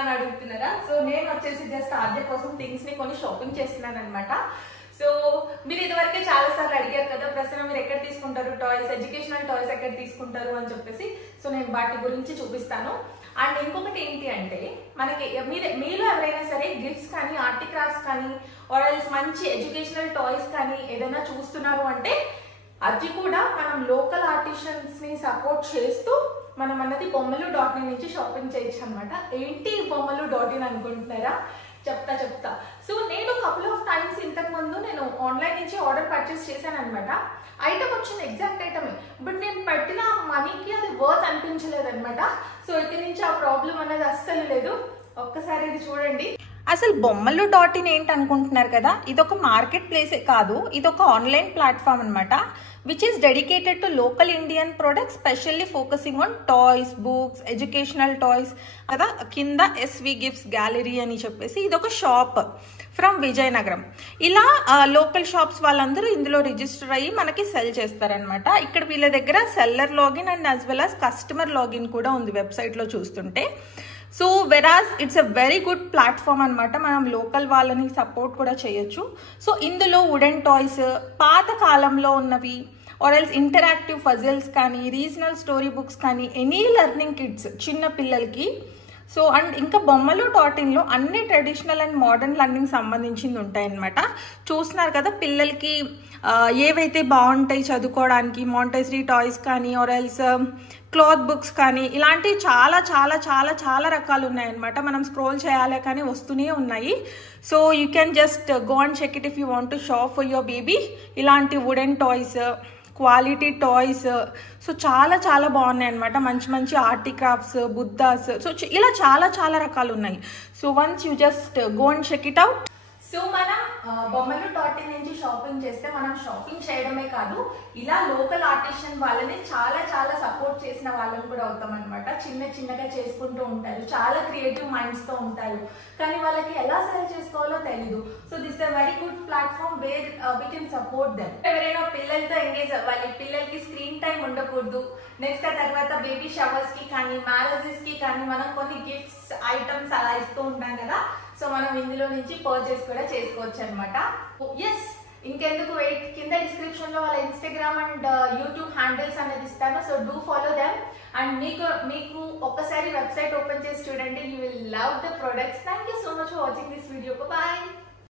అని అడుగుతున్నారా? సో నేను వచ్చేసి జస్ట్ ఆద్య కోసం థింగ్స్ ని కొన్ని షాపింగ్ చేస్తున్నాను అనమాట. సో మీరు ఇదివరకే చాలా సార్లు అడిగారు కదా, ప్రశ్న మీరు ఎక్కడ తీసుకుంటారు టాయ్స్, ఎడ్యుకేషనల్ టాయ్స్ ఎక్కడ తీసుకుంటారు అని చెప్పేసి. సో నేను వాటి గురించి చూపిస్తాను. అండ్ ఇంకొకటి ఏంటి అంటే, మనకి మీలో ఎవరైనా సరే గిఫ్ట్స్ కానీ ఆర్ట్ క్రాఫ్ట్స్ కానీ ఆర్ మంచి ఎడ్యుకేషనల్ టాయ్స్ కానీ ఏదైనా చూస్తున్నారు అంటే అది కూడా మనం లోకల్ ఆర్టిషన్స్ ని సపోర్ట్ చేస్తూ మనం అన్నది బొమ్మలు.in నుంచి షాపింగ్ చేయొచ్చు అనమాట. ఏంటి బొమ్మలు.in అనుకుంటున్నారా? చెప్తా. సో నేను కపుల్ ఆఫ్ టైమ్స్ ఇంతకు ముందు నేను ఆన్లైన్ నుంచి ఆర్డర్ పర్చేస్ చేశాను అనమాట. ఐటమ్ వచ్చింది, ఎగ్జాక్ట్ ఐటమే, బట్ నేను పెట్టిన మనీకి అది వర్త్ అనిపించలేదు అనమాట. సో ఇక్కడి నుంచి ఆ ప్రాబ్లం అనేది అస్సలు లేదు. ఒక్కసారి ఇది చూడండి. అసలు బొమ్మలు.in ఏంటి అనుకుంటున్నారు కదా, ఇదొక మార్కెట్ ప్లేసే కాదు, ఇదొక ఆన్లైన్ ప్లాట్ఫామ్ అనమాట, which is dedicated to local Indian products, specially focusing on toys, books, educational toys కదా. కింద ఎస్వి గిఫ్ట్స్ గ్యాలరీ అని చెప్పేసి ఇదొక షాప్ ఫ్రమ్ విజయనగరం. ఇలా లోకల్ షాప్స్ వాళ్ళందరూ ఇందులో రిజిస్టర్ అయ్యి మనకి సెల్ చేస్తారనమాట. ఇక్కడ వీళ్ళ దగ్గర seller login and as well as customer login కూడా ఉంది వెబ్సైట్లో చూస్తుంటే. సో వెరాజ్ it's a very good platform అనమాట, మనం లోకల్ వాళ్ళని సపోర్ట్ కూడా చేయొచ్చు. సో ఇందులో వుడెన్ టాయ్స్, పాత కాలంలో ఉన్నవి ఆర్ ఎల్స్ ఇంటరాక్టివ్ పజిల్స్ కానీ, రీజనల్ స్టోరీ బుక్స్ కానీ, ఎనీ లెర్నింగ్ కిడ్స్ చిన్న పిల్లలకి. సో అండ్ ఇంకా బొమ్మలు.inలో అన్ని ట్రెడిషనల్ అండ్ మోడర్న్ లెర్నింగ్ సంబంధించింది ఉంటాయన్నమాట. చూస్తున్నారు కదా, పిల్లలకి ఏవైతే బాగుంటాయి చదువుకోవడానికి, మాంటెసరీ టాయ్స్ కానీ ఆర్ ఎల్స్ క్లాత్ బుక్స్ కానీ, ఇలాంటివి చాలా చాలా చాలా చాలా రకాలు ఉన్నాయన్నమాట. మనం స్క్రోల్ చేయాలి కానీ వస్తూనే ఉన్నాయి. So you can just go and check it if you want to shop for your baby. ఇలాంటి wooden toys, quality toys, so చాలా చాలా బాగున్నాయి అనమాట. మంచి మంచి ఆర్ట్ క్రాఫ్ట్స్, బుద్ధాస్, సో ఇలా చాలా చాలా రకాలు ఉన్నాయి. So once you just go and check it out. So మనం బొమ్మలు.in నుంచి షాపింగ్ చేస్తే మనం షాపింగ్ చేయడమే కాదు, ఇలా లోకల్ ఆర్టిషన్ వాళ్ళని చాలా చాలా సపోర్ట్ చేసిన వాళ్ళని కూడా అవుతాం అనమాట. చిన్నగా చేసుకుంటూ ఉంటారు, చాలా క్రియేటివ్ మైండ్స్ తో ఉంటారు, కానీ వాళ్ళకి ఎలా సెల్ చేసుకోవాలో తెలీదు. So this a very good platform where we can support them. ఎవరైనా పిల్లలతో ఎంగేజ్ అవ్వాలి, పిల్లలకి స్క్రీన్ టైం ఉండకూడదు, నెక్స్ట్ ఆ తర్వాత బేబీ షవర్స్ కి కానీ మ్యారేజెస్ కి కానీ మనం కొన్ని గిఫ్ట్స్ ఐటమ్స్ అలా ఇస్తూ ఉంటాం కదా. సో మనం ఇందులో నుంచి పర్చేస్ కూడా చేసుకోవచ్చు అనమాట. ఎస్, ఇంకెందుకు వెయిట్, కింద డిస్క్రిప్షన్ లో వాళ్ళ ఇన్స్టాగ్రామ్ అండ్ యూట్యూబ్ హ్యాండిల్స్ అనేది ఇస్తాను. So do follow them. And మీకు ఒక్కసారి వెబ్సైట్ ఓపెన్ చేసి చూడండి, you will love the products. Thank you so much for watching this video. Bye.